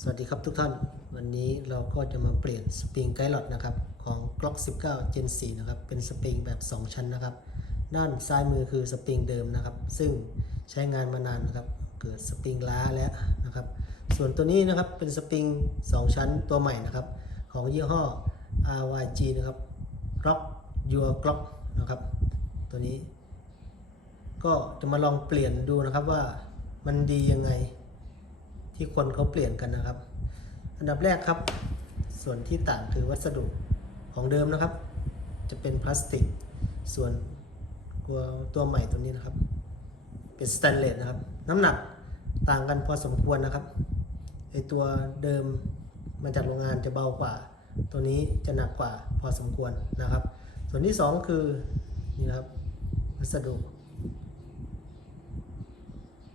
สวัสดีครับทุกท่าน วันนี้เราก็จะมาเปลี่ยนสปริงไกด์ลอดนะครับของ Glock 19 Gen 4นะครับ เป็นสปริงแบบ 2 ชั้นนะครับ ด้านซ้ายมือคือสปริงเดิมนะครับ ซึ่งใช้งานมานานนะครับ เกิดสปริงล้าแล้วนะครับ ส่วนตัวนี้นะครับเป็นสปริง 2 ชั้นตัวใหม่นะครับ ของยี่ห้อ RYG นะครับ Rock Your Glock นะครับ ตัวนี้ ก็จะมาลองเปลี่ยนดูนะครับว่ามันดียังไง ที่คนเขาเปลี่ยนกันนะครับ อันดับแรกครับ ส่วนที่ต่างคือวัสดุของเดิมนะครับ จะเป็นพลาสติก ส่วนตัวตัวใหม่ตัวนี้นะครับ เป็นสแตนเลสนะครับ น้ำหนักต่างกันพอสมควรนะครับไอตัวเดิมมาจากโรงงานจะเบากว่า ตัวนี้จะหนักกว่าพอสมควรนะครับ ส่วนที่สองคือนี่นะครับวัสดุ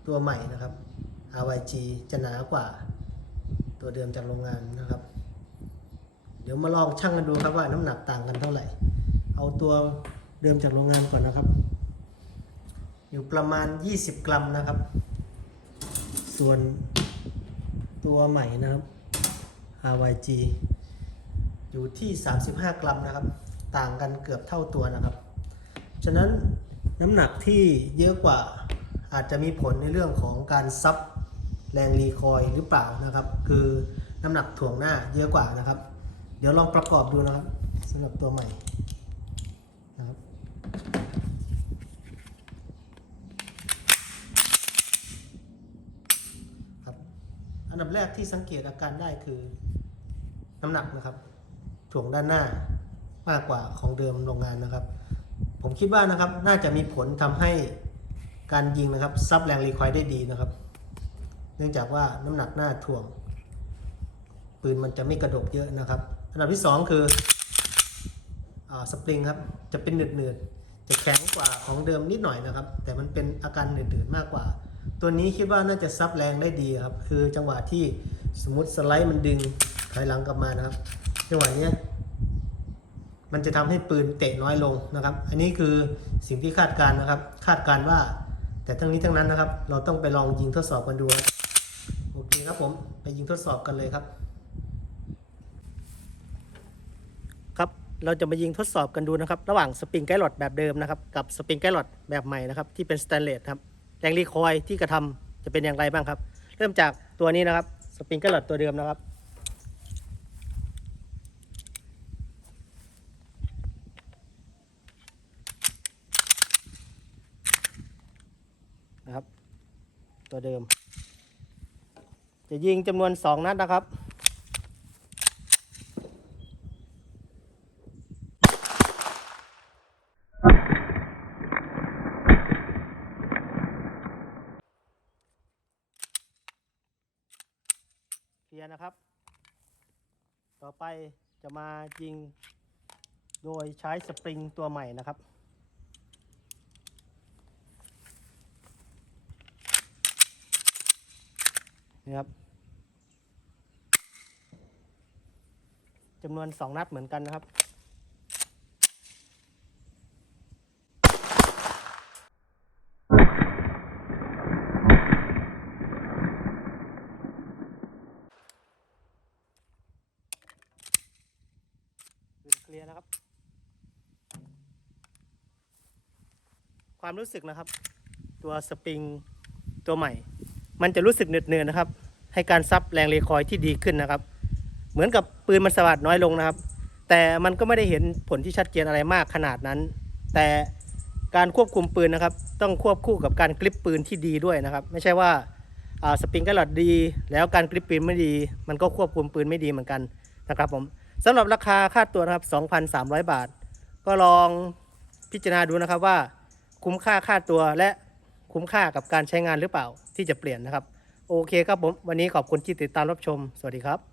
ตัวใหม่นะครับ RYG จะหนากว่า ตัวเดิมจากโรงงานนะครับ เดี๋ยวมาลองชั่งกันดูครับว่าน้ำหนักต่างกันเท่าไหร่ เอาตัวเดิมจากโรงงานก่อนนะครับ อยู่ประมาณ 20 กรัมนะครับ ส่วนตัวใหม่นะครับ RYG อยู่ที่ 35 กรัมนะครับ ต่างกันเกือบเท่าตัวนะครับ ฉะนั้นน้ำหนักที่เยอะกว่าอาจจะมีผลในเรื่องของการซับ แรงรีคอยหรือเปล่านะครับ คือน้ำหนักถ่วงหน้าเยอะกว่านะครับ เดี๋ยวลองประกอบดูนะครับสำหรับตัวใหม่นะครับครับ อันดับแรกที่สังเกตอาการได้คือน้ำหนักนะครับถ่วงด้านหน้ามากกว่าของเดิมโรงงานนะครับ ผมคิดว่านะครับน่าจะมีผลทำให้การยิงนะครับซับแรงรีควายได้ดีนะครับ นื่องจากว่าน้ำหนักหน้าถ่วง ปืนมันจะไม่กระดกเยอะนะครับ อันดับที่ 2 คืออสปริงครับ จะเป็นหนืดๆจะแข็งกว่าของเดิมนิดหน่อยนะครับ แต่มันเป็นอาการหนืดๆมากกว่า ตัวนี้คิดว่าน่าจะซับแรงได้ดีครับ คือจังหวะที่สมมติสไลด์มันดึงถอยหลังกลับมานะครับจังหวะนี้มันจะทำให้ปืนเตะน้อยลงนะครับ อันนี้คือสิ่งที่คาดการนะครับ คาดการว่า แต่ทั้งนี้ทั้งนั้นนะครับ เราต้องไปลองยิงทดสอบกันดู ครับผมไปยิงทดสอบกันเลยครับ ครับเราจะมายิงทดสอบกันดูนะครับ ระหว่างสปริงไกด์ลอดแบบเดิมนะครับ กับสปริงไกด์ลอดแบบใหม่นะครับ ที่เป็นสแตนเลสครับแรงรีคอยที่กระทำจะเป็นอย่างไรบ้างครับ เริ่มจากตัวนี้นะครับสปริงไกด์ลอดตัวเดิมนะครับนะครับ ตัวเดิม จะยิงจำนวน 2 นัดนะครับ เคลียร์นะครับ ต่อไปจะมายิงโดยใช้สปริงตัวใหม่นะครับ นี่ครับจำนวน2นัดเหมือนกันนะครับเป็นเคลียร์นะครับ ความรู้สึกนะครับ ตัวสปริงตัวใหม่ มันจะรู้สึกเหนื่อยๆนะครับ ให้การซับแรงเรคอยที่ดีขึ้นนะครับ เหมือนกับปืนมันสวัสดน้อยลงนะครับ แต่มันก็ไม่ได้เห็นผลที่ชัดเจนอะไรมากขนาดนั้น แต่การควบคุมปืนนะครับ ต้องควบคู่กับการกริปปืนที่ดีด้วยนะครับ ไม่ใช่ว่าอ่าสปริงกระหลอดดี แล้วการกริปปืนไม่ดี มันก็ควบคุมปืนไม่ดีเหมือนกันนะครับผมสำหรับราคาค่าตัวนะครับ 2,300 บาท ก็ลองพิจารณาดูนะครับว่าคุ้มค่าค่าตัวและ คุ้มค่ากับการใช้งานหรือเปล่าที่จะเปลี่ยนนะครับ โอเคครับผม วันนี้ขอบคุณที่ติดตามรับชม สวัสดีครับ